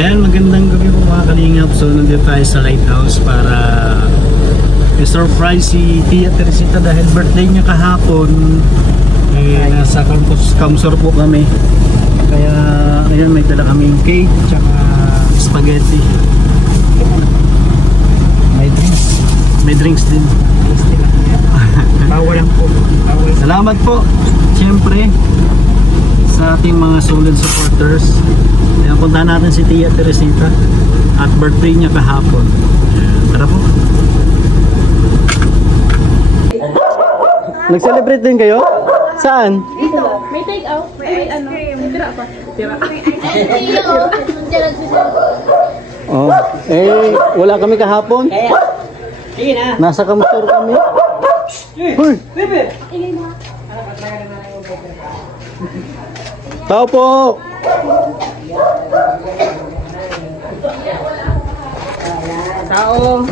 Ayan, magandang gabi po mga kalingap. So nandito tayo sa lighthouse para i-surprise si Tia Teresita dahil birthday niya kahapon. Nasa Kamsur po kami. Kaya ayun, may dala kaming cake tsaka spaghetti. May drinks din. Bawal lang po. Salamat po siyempre sa ating mga solid supporters. Ayan, puntahan natin si Tia Teresita at birthday niya kahapon. Tara po. Nag-celebrate din kayo? Saan? Dito. May take out. May ano. May tira pa. Tira. Oh, wala kami kahapon. Sige na. Nasa Kamsur kami. Hoy! Tao po! Tao.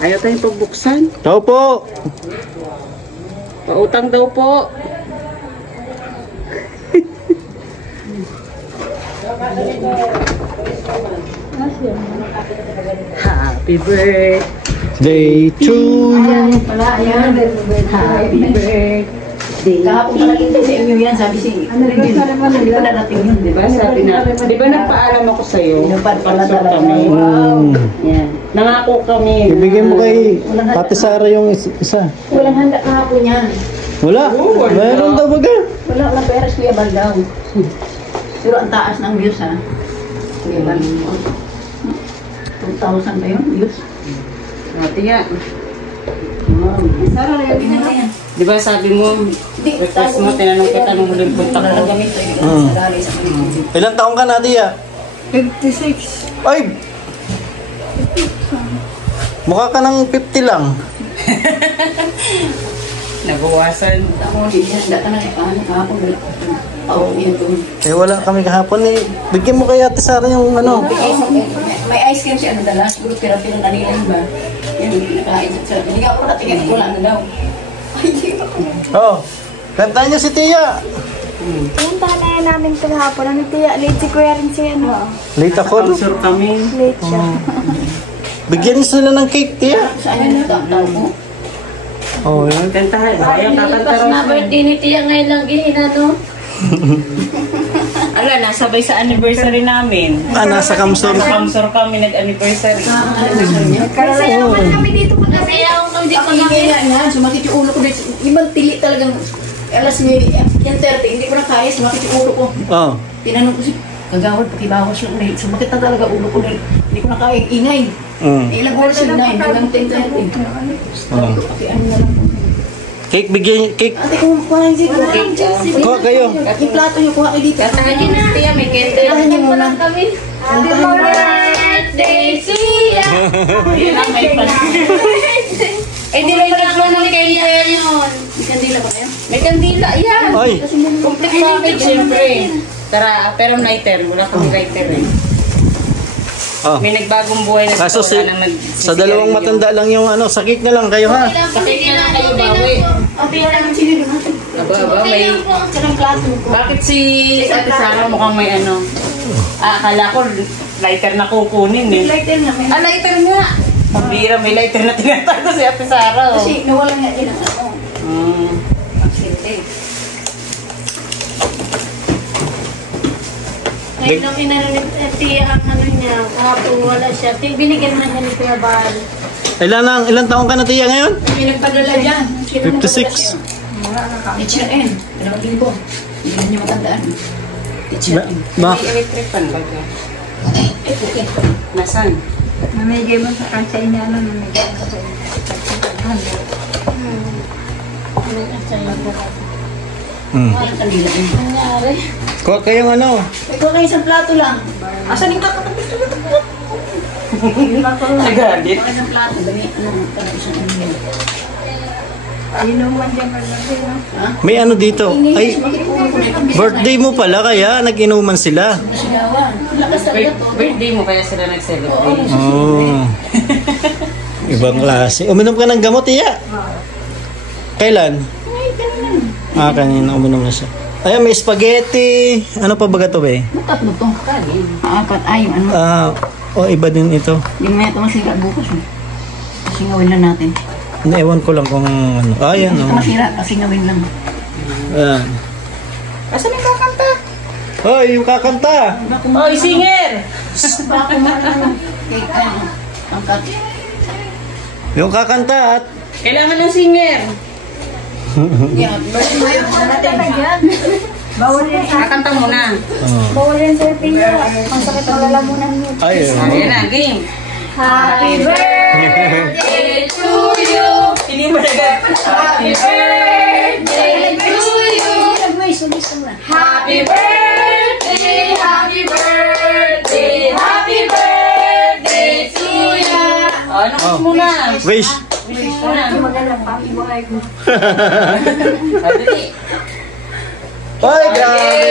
Ayaw tayong pagbuksan. Tao po! Pautang daw po. Happy birthday to you. Happy birthday. Kahapon pala kita sa inyo yan, sabi si hindi pa narating yun, di ba? Sabi na, di ba nagpaalam ako sa'yo? Pala talaga. Kami. Wow. Yan. Nangako kami. Ibigay mo kay Ate Sara yung isa. Walang handa kahapon yan. Wala. Mayroon daw baga. Wala pera si Kuya Bal daw. Pero ang taas ng views ha. Kuya Bal. 2,000 ba yun views? Ate yan. Sara na yan. Di ba sabi mo, request mo, tinanong kita nung huling punta ko. Ilang taong ka na, Tia? 56. Ay! Mukha ka ng 50 lang. Nabawasan. Ako, hindi ka na kahapon. Oo, yun doon. Wala kami kahapon eh. Bigyan mo kay Ate Sara yung ano. May ice cream siya ano dala. Siguro pira-pira na nila yun ba? Yan, nakain siya. Hindi ka ako natingin. Wala na daw. Oh, kantahan niyo si Tia. Puntahan na yan namin ito hapon. Ano Tia? Late si Kuya rin siya. Ano? Late ako. Kamsur kami. Late siya. Bigyan niyo sila ng cake, Tia. Saan yun tao mo? Oh, yan. Kantahan. Ayan, kakanta Pas na birthday ni Tia ngayon lang ginano. Ala, nasabay sa anniversary namin. Nasa Kamsur. Sa Kamsur kami nag-anniversary. Kasi naman kami dito po. Kasi ako kung di Ako ko hindi kaya nga, sumakit yung ulo ko. Ibang tili talagang, alas yung 30, hindi ko na kaya, sumakit yung ulo ko. Oh. Tinanong ko si kagawad, pakibawas lang ulit. Sumakit na talaga ulo ko. Hindi ko na kaya, ingay. Ilang oras yun na, hanggang 10:30. Sabi ko, pakiano na lang. Cake, bigyan cake. Ate, kumain siguro. Kuha kayo. Yung plato niyo, kuha kayo dito. Kantahan niyo na Tia, may candle. Kantahan niyo muna. Kami. Happy birthday, Tia! Yun ang may pan. Eh, di may naglo ng candle yun. May kandila ba kayo? May kandila, yan. Ay, Complete package, siyempre. Tara, pero lighter. Wala kami lighter eh. oh. May nagbagong buhay na Kaso gusto, wala nang sa dalawang matanda lang yung ano, sa cake na lang kayo ha. Sakit na lang kayo, bawi. Okay, naman sila doon natin. Aba, may... Sarang plato ko. Bakit si Ate Sara mukhang may ano? Akala ko lighter na kukunin eh. Lighter nga, may Lighter nga! Pambira, may lighter na tinatago si Ate Sara. Oh. kasi nawala nga din ang ano. Aksidente. Ngayon nung inano ni Tia ang ano niya, kahapon wala siya. Binigyan na niya ni Kuya Bal. Ilan taong ka na, Tia, ngayon? May nagpadala dyan. 56. Teacher N. 2,000. Hindi niyo matandaan. Teacher N. Ba? May electric fan ba ka? Okay. Nasaan? Namigay mo sa kansa niya. Namigay mo sa Walang kandila. Nangyari. Kuha kayong ano. Ikaw na isang plato lang. Asan yung kakapit? Nagalit. Ikaw isang plato. Dami, ano, isang ano. Inuman dyan man lang. Ha? May ano dito. Ay, Sumakit ulo ko na. birthday mo pala kaya nag-inuman sila. Sigawan. Lakas talaga to. Birthday mo kaya sila nag-celebrate. Oh. Ibang klase. Uminom ka ng gamot, Tia? Kailan? Kanina uminom na siya. Ayan, may spaghetti. Ano pa ba ito ba eh? Tatlo to. Apat ay ano. Iba din ito. Hindi mo ito masira bukas eh. Singawin lang natin. Ewan ko lang kung ano. Ayan, Ito masira, singawin lang. Ayan. Asan yung kakanta? Hoy, yung kakanta! Oy, singer! Bako man ano. Cake ano. Angkat. Yung kakanta at... Kailangan ng singer. Yeah, birthday mo yun. Bawal yan. Kakanta mo na. Bawal yan sa Tiya. Ang sakit ang lalamunan mo. Ayun. Ayan na, game. Happy birthday to you. Hindi mo nagad. Happy birthday to you. Happy birthday, happy birthday, happy birthday to you. Ano gusto mo na? Wish! Wish mo na. Maganda pa ang buhay ko. Dali. Ay, grabe!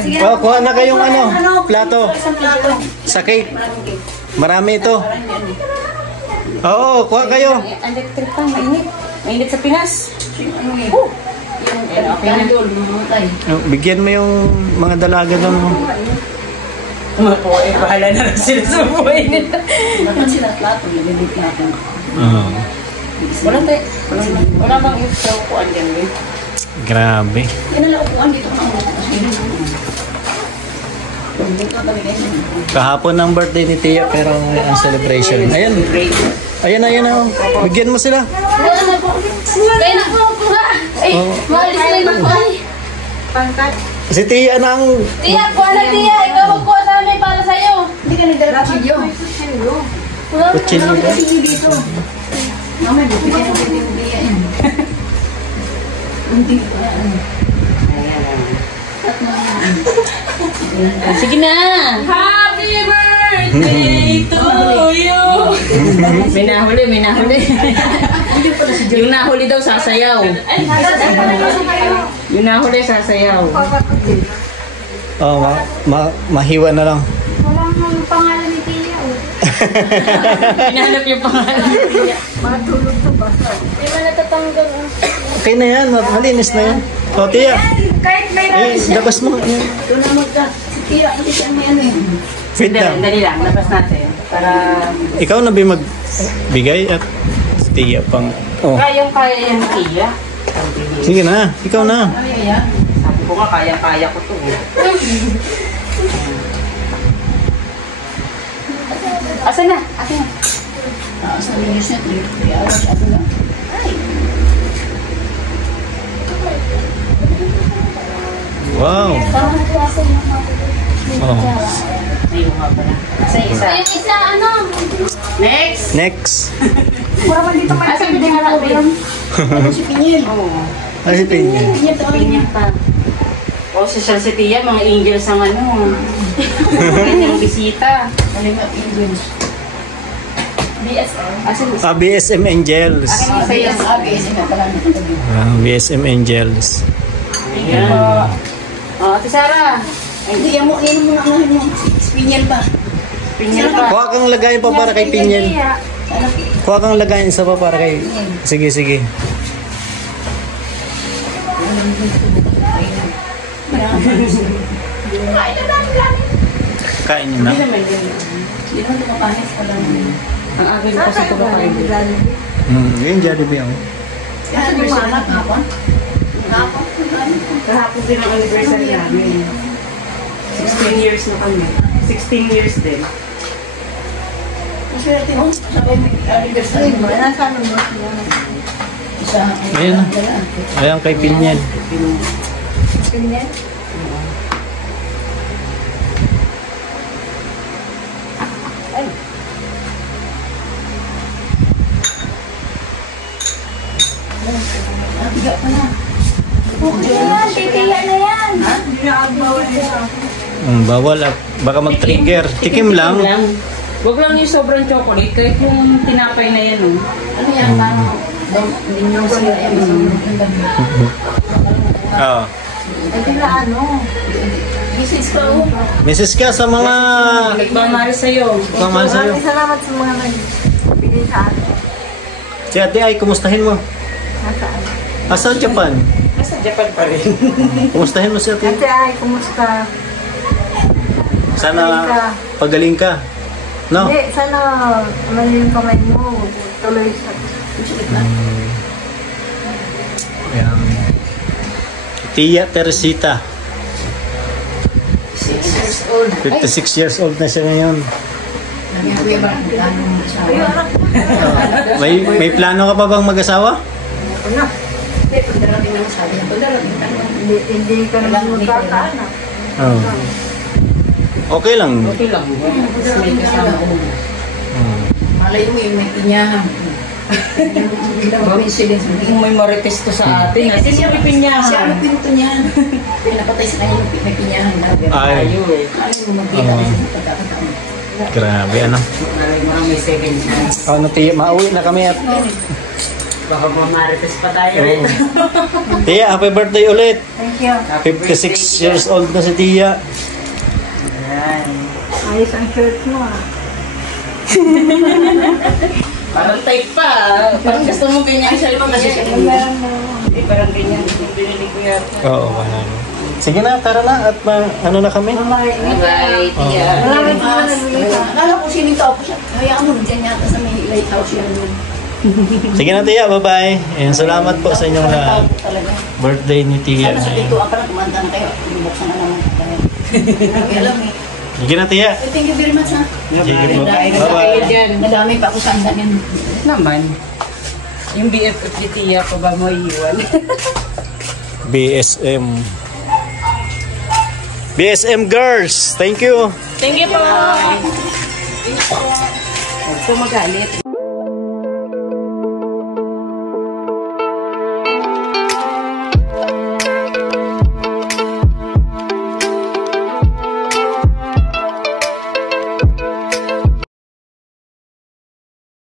Sige. Kuha na kayong plato. Sa cake. Marami ito. Oo, kuha kayo. Electric pa, mainit. Mainit sa Pinas. Okay na. Bigyan mo yung mga dalaga doon. Bahala na lang sila sa buhay nila. Dapat sila plato. Nilibig natin. Wala bang extra upuan dyan, eh? Grabe. Yan na lang upuan dito. Kahapon ng birthday ni Tia pero ang celebration. Ayan. Ayan. Bigyan mo sila. Kaya na po ako ha. Ay, maalis na yung magkuhan. Pangkat. Si Tia na ang... Tiya, kuha na tiya. Ikaw magkuha sa amin para sa'yo. Hindi ka nagdala kutsilyo. Wala mo. Kutsilyo ba? Kutsilyo dito. Mamay, bigyan ng bibigyan yan. Hindi ko na ano. Sige na. Happy birthday to you. May nahuli. Yung nahuli daw sasayaw. Yung nahuli sasayaw. Mahiwa na lang. Walang pangalan ni Tiya. Hinahanap yung pangalan. Matulog to ba? Di ba natatanggal? Okay na yan. Malinis na yan. O, Tia. Kahit may Labas mo. Ito na magka. Si Tira, hindi siya may ano eh. Wait lang. Dali lang, labas natin. Para Ikaw na ba magbigay at si Tia pang... Oh. kayang-kaya yan, Tia. Sige na. Ikaw na. Ay, ay, Sabi ko nga, kayang-kaya ko to. Asan na? Asan na? Taas na linis niya. 3 hours. Ano lang. Wow. Oh. Ayun nga pala. Isa. Yung isa, ano? Next! Next. Asan ba din harap yun? Ano si Pinyel? Oo. Ay, si Tia. Pinyel, tawagin niya. Pinya pa. O, social si Tia, mga angels ang ano. Kanyang bisita. Kaling up Indians. Asan ba? BSM Angels. Akin yung sa'yo. ABS na pala nito. BSM Angels. Ayan. O, Ate Sara. Hindi, yan mo na ang mo. Si Pinyel pa. Pinya pa. Kuha kang lagayin pa para kay Pinyel. Sana Kuha kang lagayin isa pa para kay... Sige. Kain niyo na. Hindi naman yun. Hindi naman tumapanis pala naman. Ang akin kasi ito ba kayo? Yung Jollibee ako. Kaya nagsimala ka pa? Kahapon din ang anniversary namin. 16 years na kami. 16 years din. Kasi natin mo, sabay may anniversary mo. Nasaan mo? Isa. Ayan. Ayan kay Pinyel. Ganyan? Biga pa na. Yan, titiya na yan. Bawal at baka mag-trigger. Tikim lang. Huwag lang yung sobrang chocolate. Kahit yung tinapay na yan. Oh. Ano yan? Parang ninyong sila eh. Oo. Mrs. ko. Mrs. ka sa mga... Nagmamahal sa'yo. Pamahal sa'yo. Salamat sa mga nagbigay sa akin. Si Ate Ay, kumustahin mo? Asa Japan? Nasa Japan pa rin. Kumustahin mo si ate? Ate ay, kumusta? Sana pagaling ka. No? Hindi, sana mali yung kamay mo. Tuloy sa... Ayan. Tia Teresita. 6 years old. 56 years old na siya ngayon. Sabi ko yung parang plano mo asawa. May plano ka pa bang mag-asawa? Hindi, pag darating naman sabi na, pag darating naman. Hindi ka naman magkakaanak. Oh. Okay lang. Okay lang. Mas may kasama ko. Malay mo yung may pinyahan. Coincidence. Kung may marites to sa atin, kasi siya may Si ano pinyahan. pinto niyan? May napatay sa kanya yung may pinyahan. Ay, Tayo eh. Ano mo magkita na sa pagkakataon. grabe ano. May second chance. Ano Tia, mauwi na kami at Baka mamarites pa tayo eh. Tia, happy birthday ulit. Thank you. 56 years old na si Tia. Ayan. Ayos ang shirt mo ah. Parang type pa. Parang gusto mo ganyan siya. Kasi siya. Parang ganyan. Yung binili ko yata. Oo, sige na, tara na at ano na kami. Bye, Tia. Maraming mga nagbibigay. Akala ko sining tao ko siya. Hayaan mo, dyan yata sa may lighthouse yan yun. Sige na Tia, bye-bye. And salamat po sa inyong Tao ko talaga. birthday ni Tia. Sana sa dito, pa lang kumanta na kayo. Buksan na naman tayo. Hindi alam eh. Sige na Tia. Thank you very much ha. Sige po. Kayo Bye-bye. dyan. Nadami pa ako sa andan yan. Naman. Yung BFF ni Tia ko ba mo iwan? BSM. BSM girls, thank you. Thank you po. Huwag po magalit.